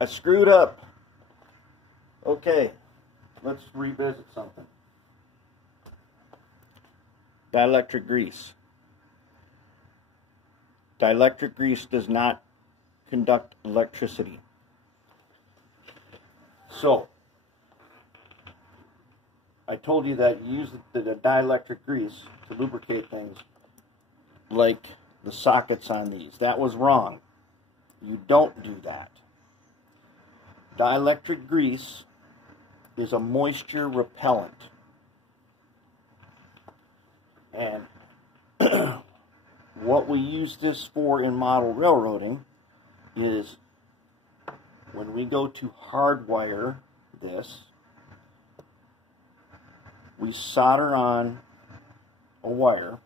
I screwed up. Okay, let's revisit something. Dielectric grease. Dielectric grease does not conduct electricity. So, I told you that you use the dielectric grease to lubricate things like the sockets on these. That was wrong. You don't do that. Dielectric grease is a moisture repellent. And what we use this for in model railroading is when we go to hardwire this, we solder on a wire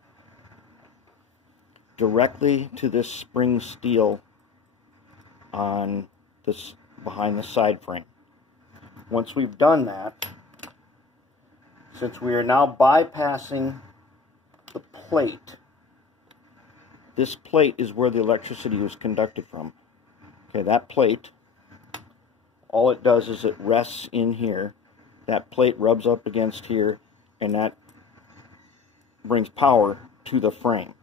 directly to this spring steel on this behind the side frame. Once we've done that, since we are now bypassing the plate, this plate is where the electricity was conducted from. Okay, that plate, all it does is it rests in here. That plate rubs up against here, and that brings power to the frame.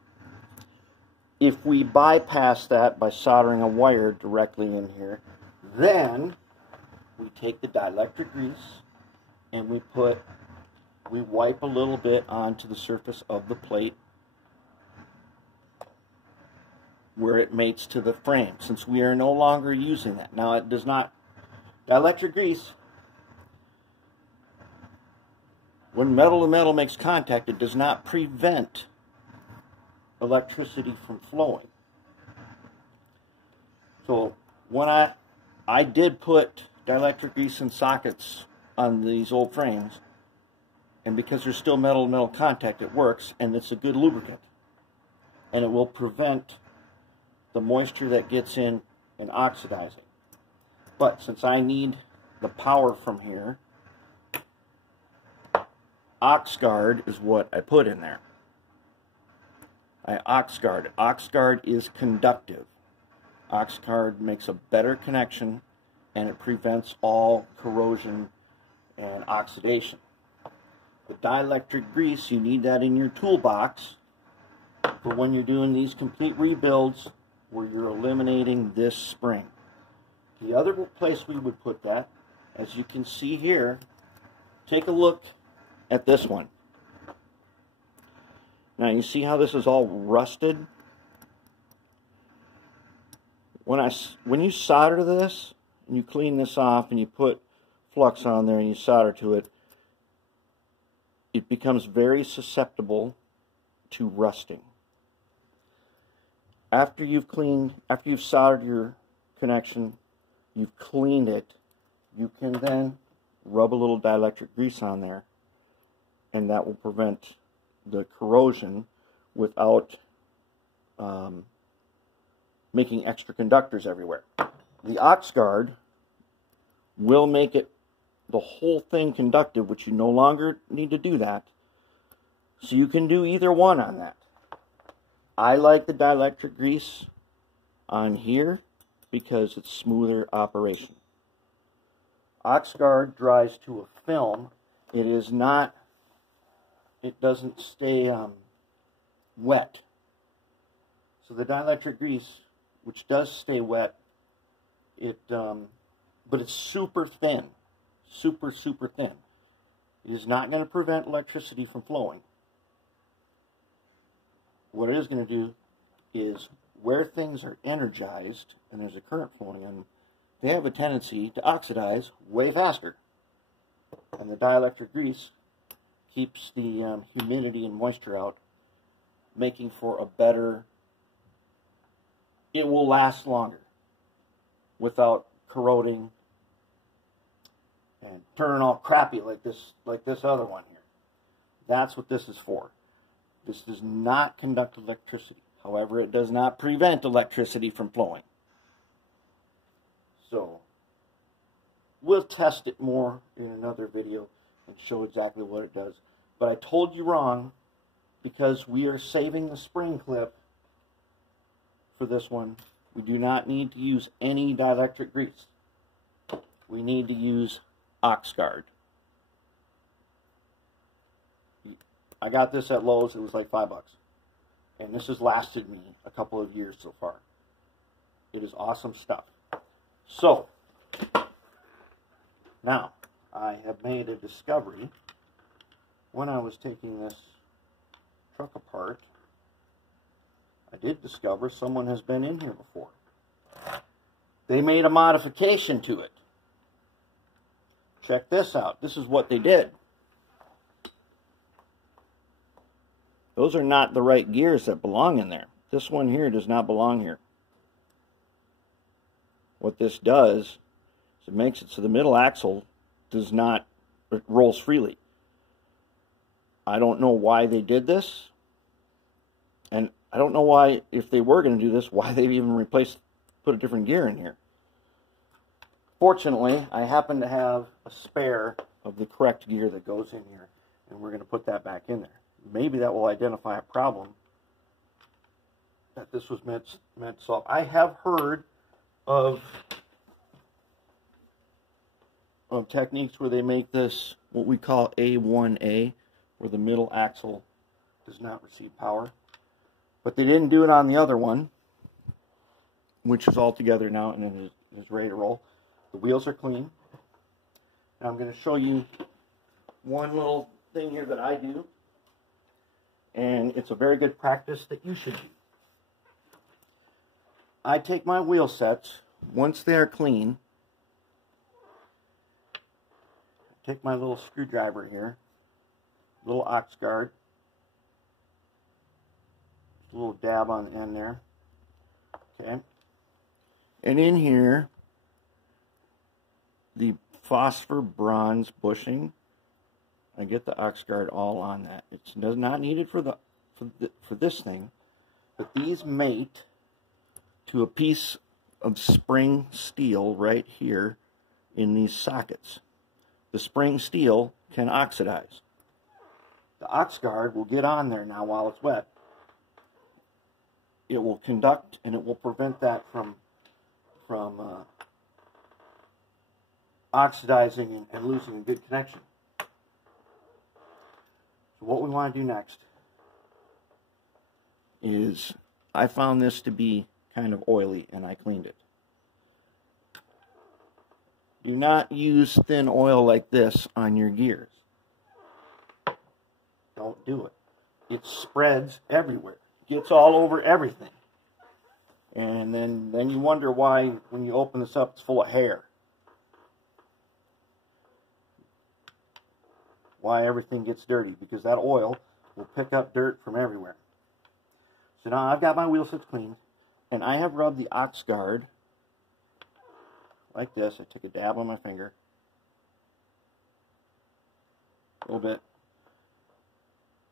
If we bypass that by soldering a wire directly in here, then we take the dielectric grease and we wipe a little bit onto the surface of the plate where it mates to the frame, since we are no longer using that. Now, it does not, dielectric grease, when metal to metal makes contact, it does not prevent electricity from flowing. So when I did put dielectric grease in sockets on these old frames, and because there's still metal to metal contact, it works, and it's a good lubricant, and it will prevent the moisture that gets in and oxidizing. But since I need the power from here, Oxguard is what I put in there. Oxguard. Oxguard is conductive. Oxguard makes a better connection, and it prevents all corrosion and oxidation. The dielectric grease, you need that in your toolbox for when you're doing these complete rebuilds where you're eliminating this spring. The other place we would put that, as you can see here, take a look at this one. Now you see how this is all rusted? When you solder this, and you clean this off, and you put flux on there and you solder to it, it becomes very susceptible to rusting. After you've soldered your connection, you've cleaned it, you can then rub a little dielectric grease on there, and that will prevent the corrosion without making extra conductors everywhere. The Oxguard will make it the whole thing conductive, which you no longer need to do that. So you can do either one on that. I like the dielectric grease on here because it's smoother operation. Oxguard dries to a film. It doesn't stay wet. So the dielectric grease, which does stay wet, but it's super thin. Super thin. It is not going to prevent electricity from flowing. What it is going to do is, where things are energized and there's a current flowing in them, they have a tendency to oxidize way faster. And the dielectric grease keeps the humidity and moisture out, making for a better, it will last longer without corroding and turning all crappy like this other one here. That's what this is for. This does not conduct electricity. However, it does not prevent electricity from flowing. So, we'll test it more in another video and show exactly what it does. But I told you wrong, because we are saving the spring clip for this one. We do not need to use any dielectric grease. we need to use ox guard. I got this at Lowe's. It was like $5. And this has lasted me a couple of years so far. It is awesome stuff. So, now, I have made a discovery when I was taking this truck apart. I did discover someone has been in here before. They made a modification to it. Check this out. This is what they did. Those are not the right gears that belong in there. This one here does not belong here. What this does is it makes it so the middle axle does not, it rolls freely. I don't know why they did this. And I don't know why, if they were going to do this, why they even put a different gear in here. Fortunately, I happen to have a spare of the correct gear that goes in here, and we're going to put that back in there. Maybe that will identify a problem that this was meant to solve. I have heard of techniques where they make this what we call A1A, where the middle axle does not receive power. But they didn't do it on the other one, which is all together now and it is ready to roll. The wheels are clean. Now I'm going to show you one little thing here that I do. And it's a very good practice that you should do. I take my wheel sets, once they are clean, take my little screwdriver here, little ox guard, a little dab on the end there, okay, and in here, the phosphor bronze bushing, I get the ox guard all on that. It's not needed for this thing, but these mate to a piece of spring steel right here in these sockets. The spring steel can oxidize. The ox guard will get on there now while it's wet. It will conduct and it will prevent that from oxidizing and losing a good connection. So what we want to do next is, I found this to be kind of oily and I cleaned it. Do not use thin oil like this on your gears. Don't do it. It spreads everywhere. It gets all over everything. And then you wonder why when you open this up it's full of hair. Why everything gets dirty, because that oil will pick up dirt from everywhere. So now I've got my wheel sets cleaned, and I have rubbed the ox guard like this. I took a dab on my finger, a little bit,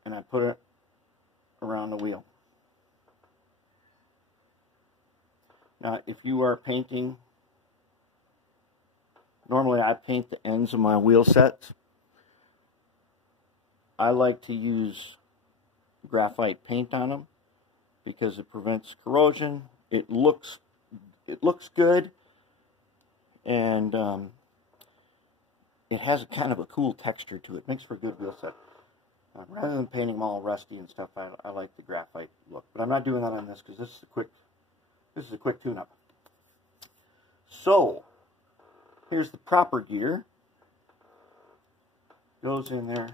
and I put it around the wheel. Now if you are painting, normally I paint the ends of my wheel sets. I like to use graphite paint on them because it prevents corrosion. It looks good, and it has kind of a cool texture to it. It makes for a good wheel set. Rather than painting them all rusty and stuff, I like the graphite look. But I'm not doing that on this because this is a quick tune-up. So here's the proper gear. Goes in there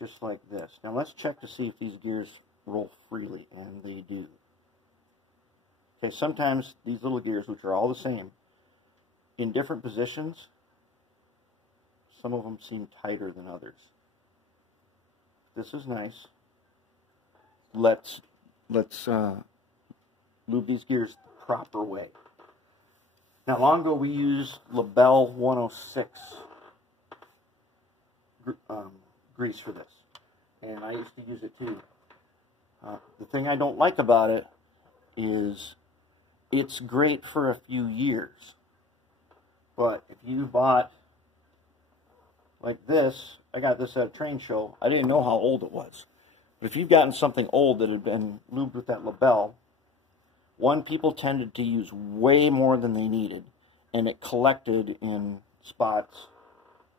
just like this. Now let's check to see if these gears roll freely, and they do. Okay, sometimes these little gears, which are all the same, in different positions, some of them seem tighter than others. This is nice. Let's lube these gears the proper way. Now, long ago we used Labelle 106 grease for this, and I used to use it too. The thing I don't like about it is it's great for a few years, but if you bought like this, I got this at a train show, I didn't know how old it was, but if you've gotten something old that had been lubed with that Labelle, one, people tended to use way more than they needed, and it collected in spots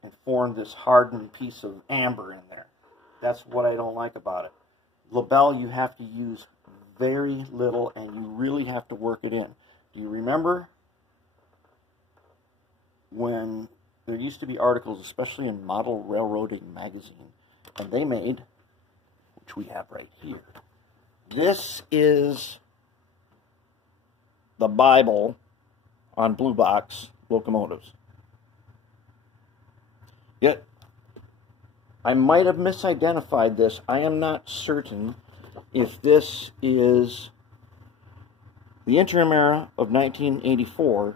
and formed this hardened piece of amber in there. That's what I don't like about it. Labelle, you have to use very little, and you really have to work it in. Do you remember when there used to be articles, especially in Model Railroading magazine, and they made, which we have right here, this is the Bible on blue box locomotives. Yet, I might have misidentified this. I am not certain if this is the interim era of 1984.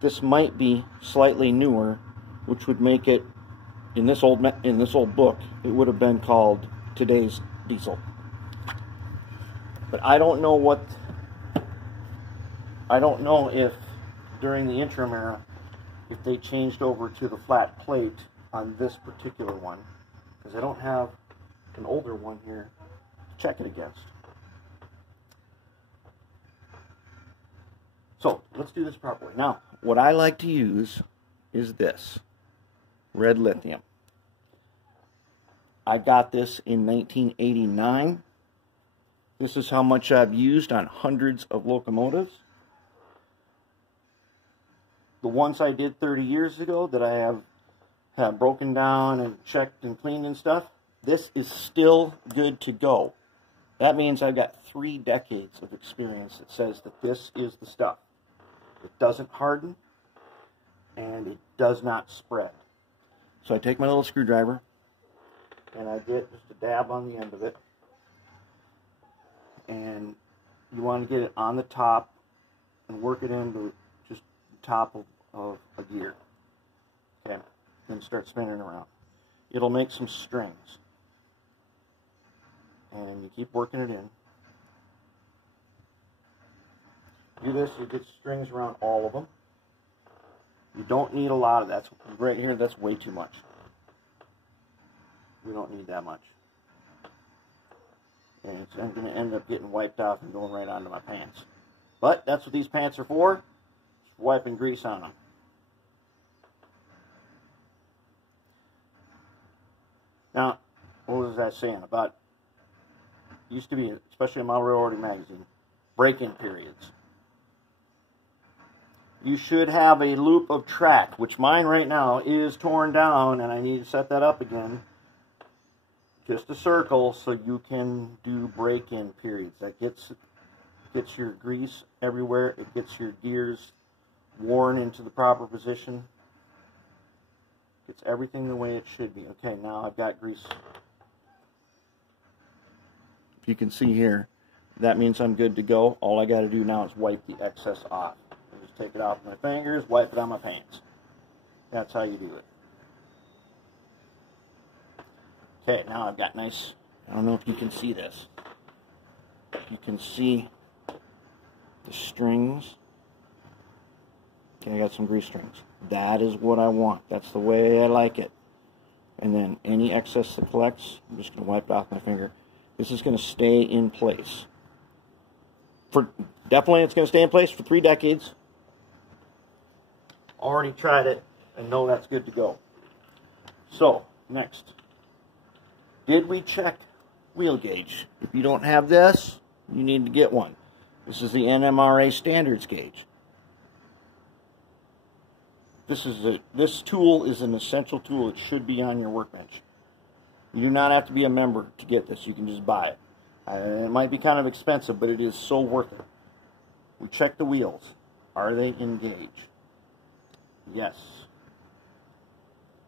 This might be slightly newer, which would make it, in this old book, it would have been called Today's Diesel. But I don't know if during the interim era, if they changed over to the flat plate on this particular one, because I don't have an older one here to check it against. So let's do this properly. Now, what I like to use is this red lithium. I got this in 1989. This is how much I've used on hundreds of locomotives. The ones I did 30 years ago that I have broken down and checked and cleaned and stuff, this is still good to go. That means I've got 3 decades of experience that says that this is the stuff. It doesn't harden, and it does not spread. So I take my little screwdriver, and I get just a dab on the end of it. And you want to get it on the top and work it into just the top of a gear. Okay, then start spinning around. It'll make some strings. And you keep working it in. Do this, you get strings around all of them. You don't need a lot of that. Right here, that's way too much. We don't need that much. And it's going to end up getting wiped off and going right onto my pants. But that's what these pants are for. Just wiping grease on them. Now, what was I saying about, used to be, especially in Model Railroading magazine, break-in periods. You should have a loop of track, which mine right now is torn down, and I need to set that up again. Just a circle so you can do break-in periods. That gets your grease everywhere. It gets your gears worn into the proper position. Gets everything the way it should be. Okay, now I've got grease. If you can see here, that means I'm good to go. All I got to do now is wipe the excess off. I just take it off with my fingers, wipe it on my pants. That's how you do it. Okay, now I've got nice, I don't know if you can see this. You can see the strings. Okay, I got some grease strings. That is what I want. That's the way I like it. And then any excess that collects, I'm just going to wipe it off my finger. This is going to stay in place. Definitely it's going to stay in place for 3 decades. Already tried it and know that's good to go. So, next. Did we check wheel gauge? If you don't have this, you need to get one. This is the NMRA standards gauge. This tool is an essential tool. It should be on your workbench. You do not have to be a member to get this. You can just buy it. It might be kind of expensive, but it is so worth it. We check the wheels. Are they in gauge? Yes.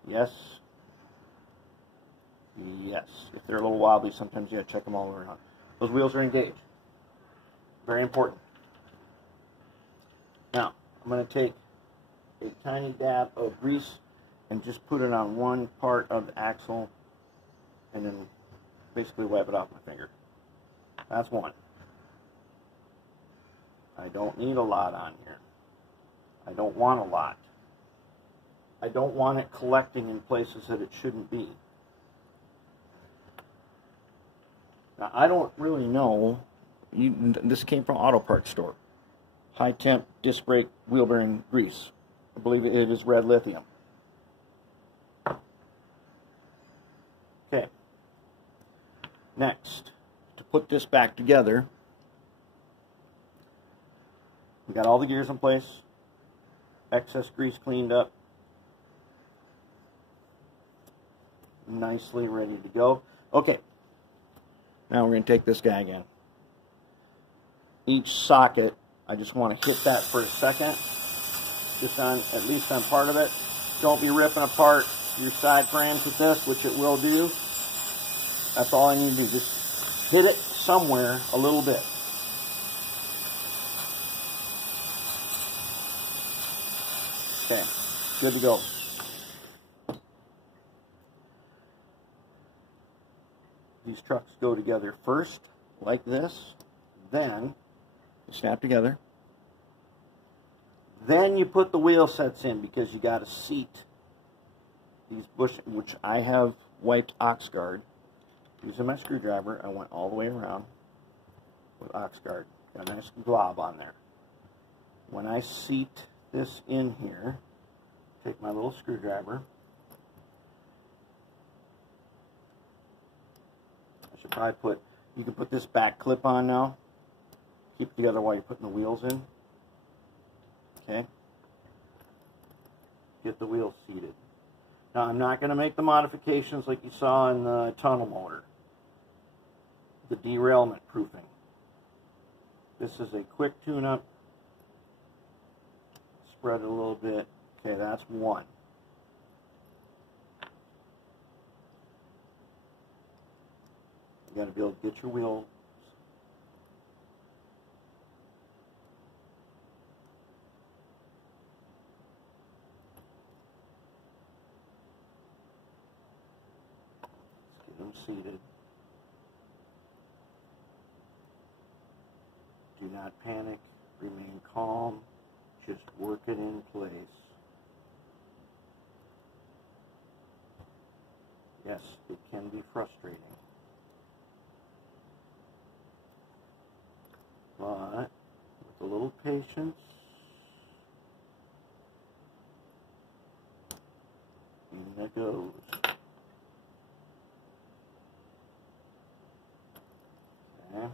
Yes. Yes. If they're a little wobbly, sometimes you have to check them all around. Those wheels are engaged. Very important. Now, I'm going to take a tiny dab of grease and just put it on one part of the axle and then basically wipe it off my finger. That's one. I don't need a lot on here. I don't want a lot. I don't want it collecting in places that it shouldn't be. Now, I don't really know. This came from an auto parts store. high temp disc brake wheel bearing grease. I believe it is red lithium. Okay. Next, to put this back together, we got all the gears in place, excess grease cleaned up, nicely ready to go. Okay, now we're going to take this guy again. Each socket, I just want to hit that for a second, just on, at least on part of it. Don't be ripping apart your side frames with this, which it will do. That's all I need to do, just hit it somewhere a little bit. Okay, good to go. These trucks go together first, like this, then you snap together. Then you put the wheel sets in because you got to seat these bushings, which I have wiped ox guard. Using my screwdriver, I went all the way around with ox guard. Got a nice glob on there. When I seat this in here, take my little screwdriver. I should probably put, you can put this back clip on now. Keep it together while you're putting the wheels in. Okay. Get the wheels seated. Now I'm not going to make the modifications like you saw in the tunnel motor. The derailment proofing. This is a quick tune-up. Spread it a little bit. Okay, that's one. You got to be able to get your wheels. Let's get them seated. Do not panic. Remain calm. Just work it in place. Yes, it can be frustrating. But with a little patience, in it goes. Okay.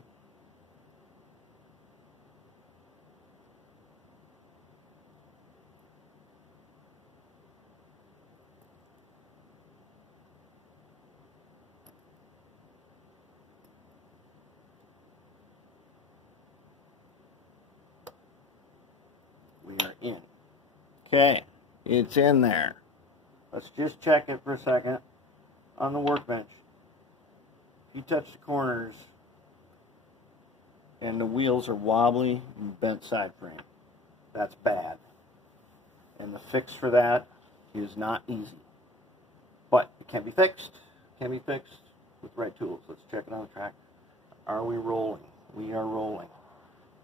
We are in. Okay, it's in there. Let's just check it for a second on the workbench. If you touch the corners and the wheels are wobbly and bent side frame, that's bad. And the fix for that is not easy. But it can be fixed. Can be fixed with the right tools. Let's check it on the track. Are we rolling? We are rolling.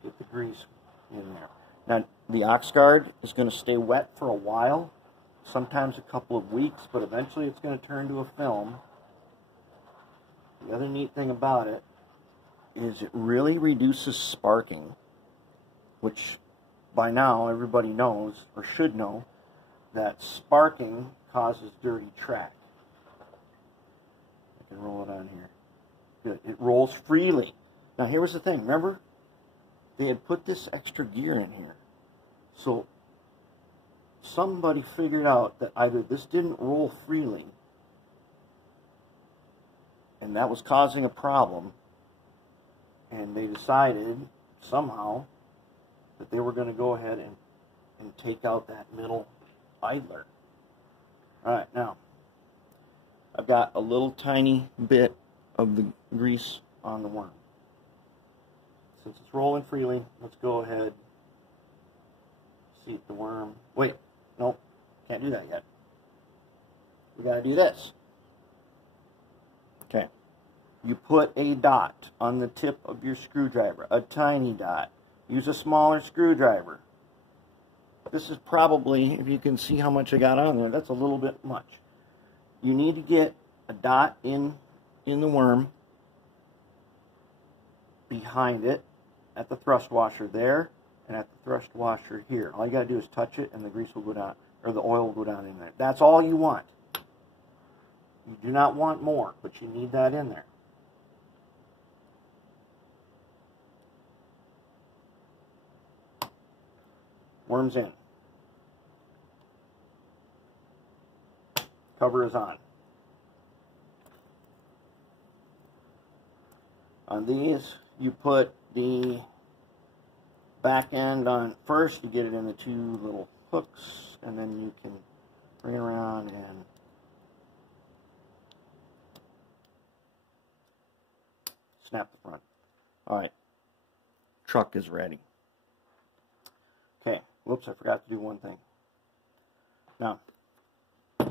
Get the grease in there. Now, the ox guard is going to stay wet for a while, sometimes a couple of weeks, but eventually it's going to turn to a film. The other neat thing about it is it really reduces sparking, which by now everybody knows, or should know, that sparking causes dirty track. I can roll it on here. Good. It rolls freely. Now, here was the thing. Remember? They had put this extra gear in here. So somebody figured out that either this didn't roll freely and that was causing a problem, and they decided somehow that they were going to go ahead and take out that middle idler. Alright, now I've got a little tiny bit of the grease on the worm. Since it's rolling freely, let's go ahead, seat the worm. Wait, nope, can't do that yet. We got to do this. Okay, you put a dot on the tip of your screwdriver, a tiny dot. Use a smaller screwdriver. This is probably, if you can see how much I got on there, that's a little bit much. You need to get a dot in the worm, behind it, at the thrust washer there, and at the thrust washer here. All you got to do is touch it, and the grease will go down, or the oil will go down in there. That's all you want. You do not want more, but you need that in there. Worms in. Cover is on. On these, you put the back end on first. You get it in the two little hooks, and then you can bring it around and snap the front. All right, truck is ready. Okay, whoops, I forgot to do one thing. Now,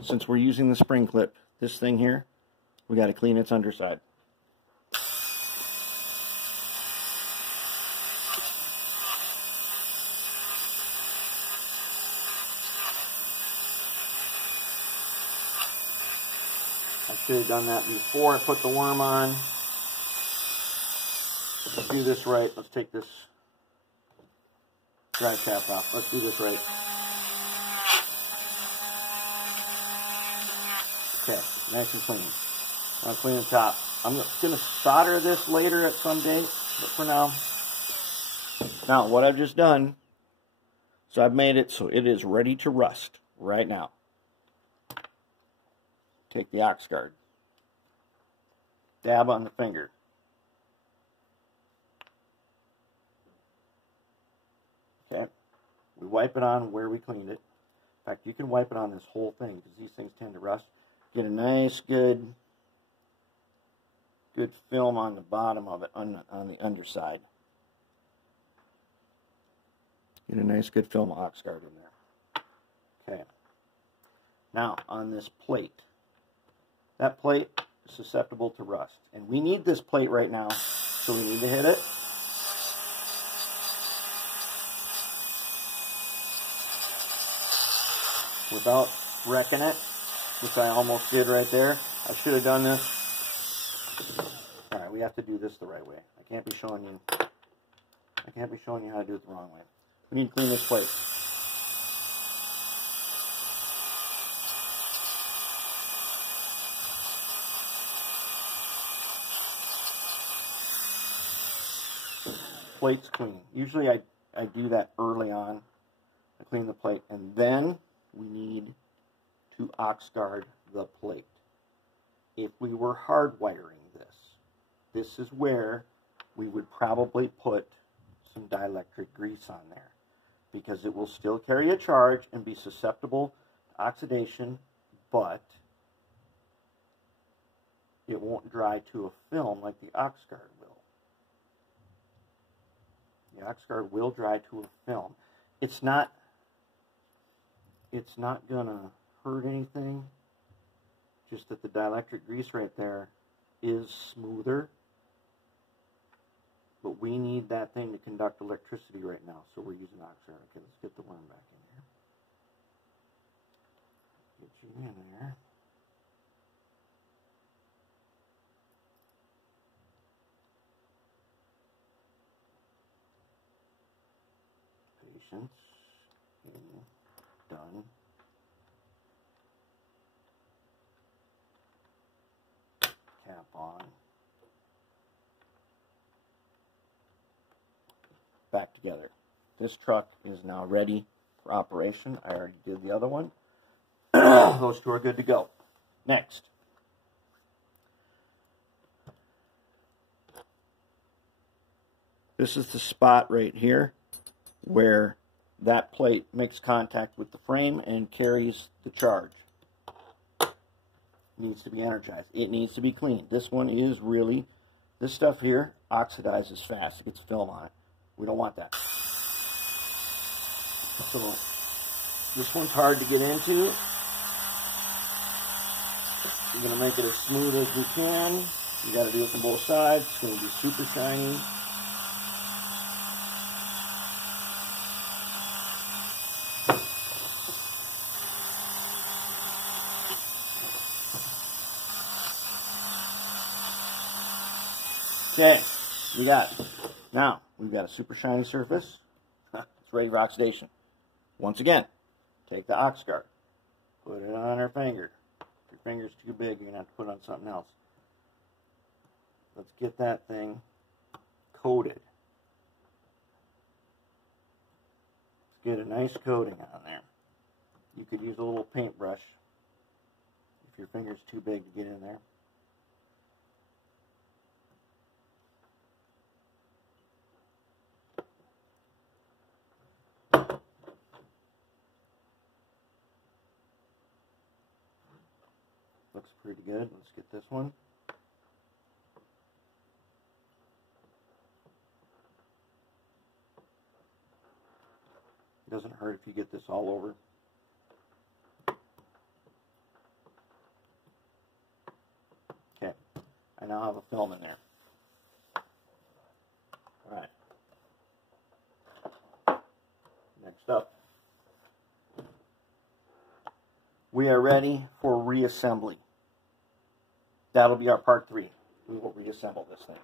since we're using the spring clip, this thing here, we got to clean its underside. I should have done that before I put the worm on. Let's do this right. Let's take this drive shaft off. Let's do this right. Okay, nice and clean. I'll clean the top. I'm going to solder this later at some date, but for now. Now, what I've just done, so I've made it so it is ready to rust right now. Take the ox guard. Dab on the finger. Okay. We wipe it on where we cleaned it. In fact, you can wipe it on this whole thing because these things tend to rust. Get a nice, good film on the bottom of it, on the underside. Get a nice, good film of ox guard in there. Okay. Now, on this plate. That plate is susceptible to rust. And we need this plate right now, so we need to hit it. Without wrecking it, which I almost did right there. I should have done this. Alright, we have to do this the right way. I can't be showing you how to do it the wrong way. We need to clean this plate. Plate's clean. Usually I do that early on. I clean the plate, and then we need to ox guard the plate. If we were hardwiring this is where we would probably put some dielectric grease on there, because it will still carry a charge and be susceptible to oxidation, but it won't dry to a film like the ox guard will. The ox guard will dry to a film. It's not gonna hurt anything, just that the dielectric grease right there is smoother, but we need that thing to conduct electricity right now, so we're using ox guard. Okay, let's get the worm back in here. Get you in there. Patience. Okay. Done. Cap on. Back together. This truck is now ready for operation. I already did the other one. Those two are good to go. Next. This is the spot right here where that plate makes contact with the frame and carries the charge. It needs to be energized. It needs to be cleaned. This one is really, this stuff here oxidizes fast. It gets film on it. We don't want that. So this one's hard to get into. We're going to make it as smooth as we can. You got to do it from both sides. It's going to be super shiny. Okay, we got it. Now, we've got a super shiny surface. It's ready for oxidation. Once again, take the ox guard, put it on our finger. If your finger's too big, you're going to have to put it on something else. Let's get that thing coated. Let's get a nice coating on there. You could use a little paintbrush if your finger's too big to get in there. Looks pretty good. Let's get this one. It doesn't hurt if you get this all over. Okay, I now have a film in there. Alright. Next up, we are ready for reassembly. That'll be our part 3. We will reassemble this thing.